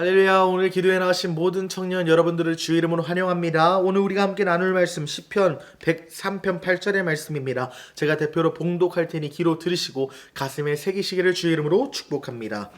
할렐루야. 오늘 기도에 나가신 모든 청년 여러분들을 주의 이름으로 환영합니다. 오늘 우리가 함께 나눌 말씀 시편 103편 8절의 말씀입니다. 제가 대표로 봉독할 테니 귀로 들으시고 가슴에 새기시기를 주의 이름으로 축복합니다.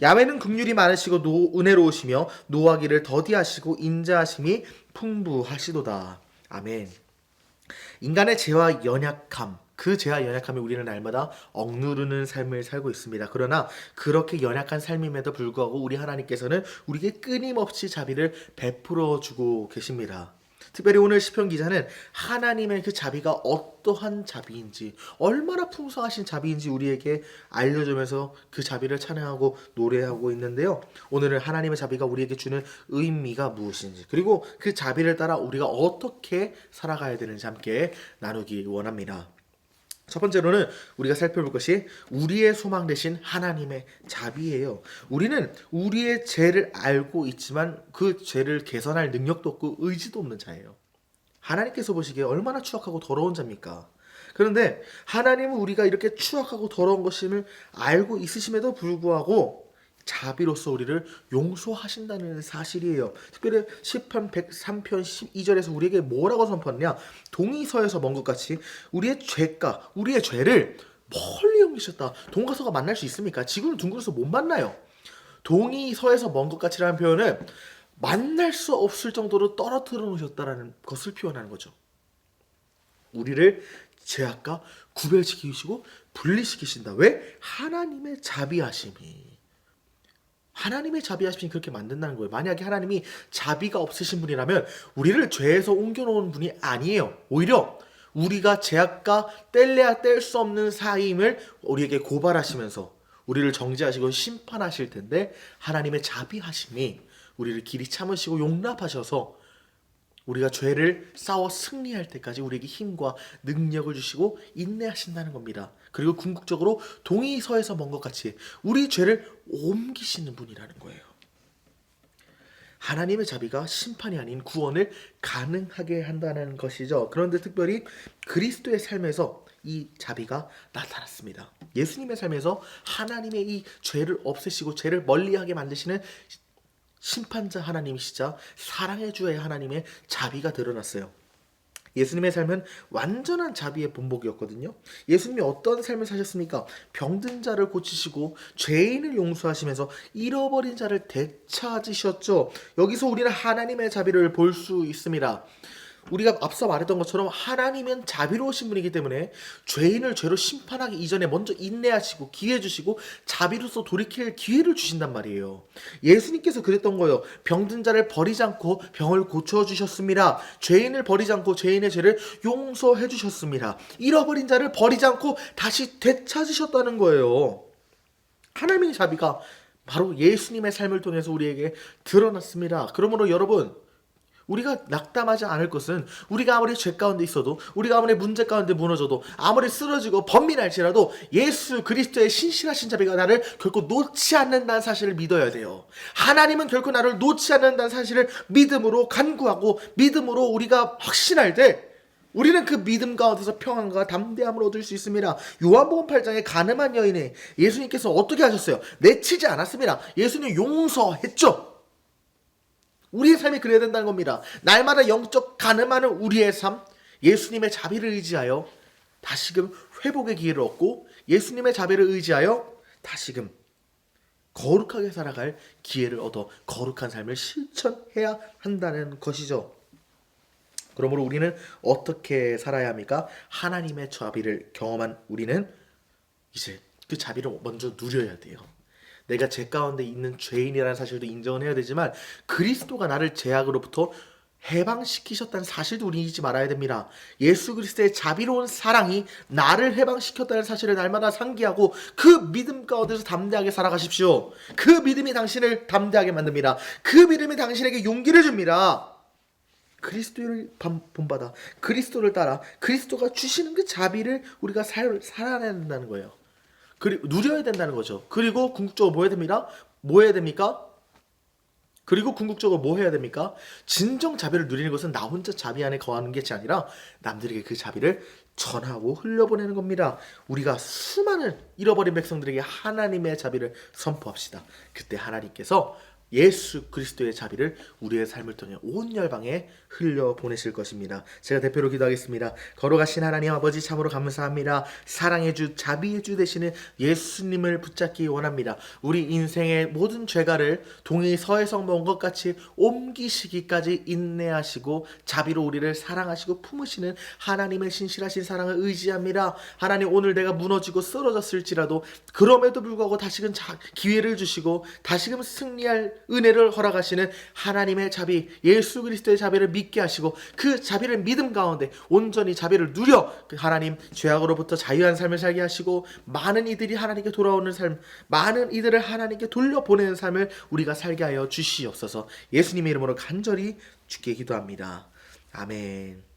야훼는 긍휼이 많으시고 은혜로우시며 노하기를 더디하시고 인자하심이 풍부하시도다. 아멘. 인간의 죄와 연약함, 그 죄와 연약함이 우리는 날마다 억누르는 삶을 살고 있습니다. 그러나 그렇게 연약한 삶임에도 불구하고 우리 하나님께서는 우리에게 끊임없이 자비를 베풀어 주고 계십니다. 특별히 오늘 시편 기자는 하나님의 그 자비가 어떠한 자비인지, 얼마나 풍성하신 자비인지 우리에게 알려주면서 그 자비를 찬양하고 노래하고 있는데요. 오늘은 하나님의 자비가 우리에게 주는 의미가 무엇인지, 그리고 그 자비를 따라 우리가 어떻게 살아가야 되는지 함께 나누기 원합니다. 첫 번째로는 우리가 살펴볼 것이 우리의 소망 되신 하나님의 자비예요. 우리는 우리의 죄를 알고 있지만 그 죄를 개선할 능력도 없고 의지도 없는 자예요. 하나님께서 보시기에 얼마나 추악하고 더러운 자입니까? 그런데 하나님은 우리가 이렇게 추악하고 더러운 것임을 알고 있으심에도 불구하고 자비로서 우리를 용서하신다는 사실이에요. 특별히 시편 103편 12절에서 우리에게 뭐라고 선포하느냐, 동이 서에서 먼 것 같이 우리의 죄가, 우리의 죄를 멀리 옮기셨다. 동과 서가 만날 수 있습니까? 지구는 둥글어서 못 만나요. 동이 서에서 먼 것 같이라는 표현은 만날 수 없을 정도로 떨어뜨려 놓으셨다라는 것을 표현하는 거죠. 우리를 죄악과 구별시키시고 분리시키신다. 왜? 하나님의 자비하심이 그렇게 만든다는 거예요. 만약에 하나님이 자비가 없으신 분이라면 우리를 죄에서 옮겨놓은 분이 아니에요. 오히려 우리가 죄악과 뗄래야 뗄 수 없는 사이임을 우리에게 고발하시면서 우리를 정죄하시고 심판하실 텐데, 하나님의 자비하심이 우리를 길이 참으시고 용납하셔서 우리가 죄를 싸워 승리할 때까지 우리에게 힘과 능력을 주시고 인내하신다는 겁니다. 그리고 궁극적으로 동이 서에서 먼 것 같이 우리 죄를 옮기시는 분이라는 거예요. 하나님의 자비가 심판이 아닌 구원을 가능하게 한다는 것이죠. 그런데 특별히 그리스도의 삶에서 이 자비가 나타났습니다. 예수님의 삶에서 하나님의 이 죄를 없애시고 죄를 멀리하게 만드시는 심판자 하나님이시자 사랑의 주의 하나님의 자비가 드러났어요. 예수님의 삶은 완전한 자비의 본보기였거든요. 예수님이 어떤 삶을 사셨습니까? 병든 자를 고치시고 죄인을 용서하시면서 잃어버린 자를 되찾으셨죠. 여기서 우리는 하나님의 자비를 볼 수 있습니다. 우리가 앞서 말했던 것처럼 하나님은 자비로우신 분이기 때문에 죄인을 죄로 심판하기 이전에 먼저 인내하시고 기회 주시고 자비로서 돌이킬 기회를 주신단 말이에요. 예수님께서 그랬던 거예요. 병든 자를 버리지 않고 병을 고쳐주셨습니다. 죄인을 버리지 않고 죄인의 죄를 용서해 주셨습니다. 잃어버린 자를 버리지 않고 다시 되찾으셨다는 거예요. 하나님의 자비가 바로 예수님의 삶을 통해서 우리에게 드러났습니다. 그러므로 여러분, 우리가 낙담하지 않을 것은, 우리가 아무리 죄 가운데 있어도, 우리가 아무리 문제 가운데 무너져도, 아무리 쓰러지고 번민할지라도 예수 그리스도의 신실하신 자비가 나를 결코 놓지 않는다는 사실을 믿어야 돼요. 하나님은 결코 나를 놓지 않는다는 사실을 믿음으로 간구하고 믿음으로 우리가 확신할 때 우리는 그 믿음 가운데서 평안과 담대함을 얻을 수 있습니다. 요한복음 8장의 가늠한 여인에 예수님께서 어떻게 하셨어요? 내치지 않았습니다. 예수님 용서했죠. 우리의 삶이 그래야 된다는 겁니다. 날마다 영적 가늠하는 우리의 삶, 예수님의 자비를 의지하여 다시금 회복의 기회를 얻고 예수님의 자비를 의지하여 다시금 거룩하게 살아갈 기회를 얻어 거룩한 삶을 실천해야 한다는 것이죠. 그러므로 우리는 어떻게 살아야 합니까? 하나님의 자비를 경험한 우리는 이제 그 자비를 먼저 누려야 돼요. 내가 죄 가운데 있는 죄인이라는 사실도 인정은 해야 되지만 그리스도가 나를 죄악으로부터 해방시키셨다는 사실도 우리 잊지 말아야 됩니다. 예수 그리스도의 자비로운 사랑이 나를 해방시켰다는 사실을 날마다 상기하고 그 믿음 가운데서 담대하게 살아가십시오. 그 믿음이 당신을 담대하게 만듭니다. 그 믿음이 당신에게 용기를 줍니다. 그리스도를 본받아 그리스도를 따라 그리스도가 주시는 그 자비를 우리가 살아내야 된다는 거예요. 그리고 누려야 된다는 거죠. 그리고 궁극적으로 뭐 해야 됩니까? 그리고 궁극적으로 뭐 해야 됩니까? 진정 자비를 누리는 것은 나 혼자 자비 안에 거하는 것이 아니라 남들에게 그 자비를 전하고 흘려보내는 겁니다. 우리가 수많은 잃어버린 백성들에게 하나님의 자비를 선포합시다. 그때 하나님께서 예수 그리스도의 자비를 우리의 삶을 통해 온 열방에 흘려 보내실 것입니다. 제가 대표로 기도하겠습니다. 걸어가신 하나님 아버지, 참으로 감사합니다. 사랑의 주, 자비의 주 되시는 예수님을 붙잡기 원합니다. 우리 인생의 모든 죄가를 동이 서에서 먼 것 같이 옮기시기까지 인내하시고 자비로 우리를 사랑하시고 품으시는 하나님의 신실하신 사랑을 의지합니다. 하나님, 오늘 내가 무너지고 쓰러졌을지라도 그럼에도 불구하고 다시금 기회를 주시고 다시금 승리할 은혜를 허락하시는 하나님의 자비, 예수 그리스도의 자비를 믿게 하시고 그 자비를 믿음 가운데 온전히 자비를 누려 그 하나님 죄악으로부터 자유한 삶을 살게 하시고 많은 이들이 하나님께 돌아오는 삶, 많은 이들을 하나님께 돌려보내는 삶을 우리가 살게 하여 주시옵소서. 예수님의 이름으로 간절히 주께 기도합니다. 아멘.